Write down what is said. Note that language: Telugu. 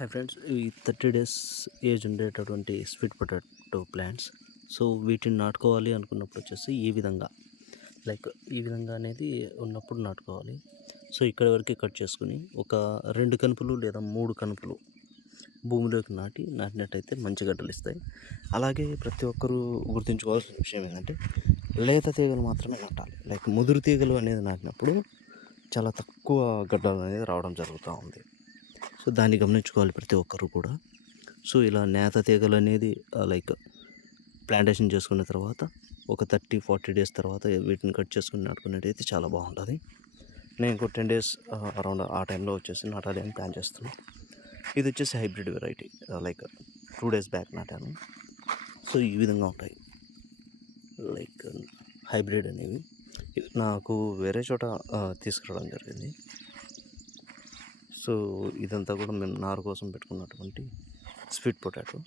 హాయ్ ఫ్రెండ్స్, ఈ 30 days ఏజ్ ఉండేటటువంటి స్వీట్ పొటాటో ప్లాంట్స్. సో వీటిని నాటుకోవాలి అనుకున్నప్పుడు వచ్చేసి ఈ విధంగా అనేది ఉన్నప్పుడు నాటుకోవాలి. సో ఇక్కడ వరకు కట్ చేసుకుని ఒక 2 కనుపులు లేదా 3 కనుపులు భూమిలోకి నాటినట్టయితే మంచి గడ్డలు ఇస్తాయి. అలాగే ప్రతి ఒక్కరూ గుర్తుంచుకోవాల్సిన విషయం ఏంటంటే లేత తీగలు మాత్రమే నాటాలి. ముదురు తీగలు అనేది నాటినప్పుడు చాలా తక్కువ గడ్డలు అనేది రావడం జరుగుతూ ఉంది. సో దాన్ని గమనించుకోవాలి ప్రతి ఒక్కరు కూడా. సో ఇలా నేత తీగలు అనేది ప్లాంటేషన్ చేసుకున్న తర్వాత ఒక 30-40 days తర్వాత వీటిని కట్ చేసుకుని నాటుకునేటైతే చాలా బాగుంటుంది. నేను ఇంకో 10 days అరౌండ్ ఆ టైంలో వచ్చేసి నాటాలి అని ప్లాన్ చేస్తున్నాను. ఇది వచ్చేసి హైబ్రిడ్ వెరైటీ, 2 days బ్యాక్ నాటాను. సో ఈ విధంగా ఉంటాయి హైబ్రిడ్ అనేవి. నాకు వేరే చోట తీసుకురావడం జరిగింది. సో ఇదంతా కూడా మేము నారు కోసం పెట్టుకున్నటువంటి స్వీట్ పొటాటో.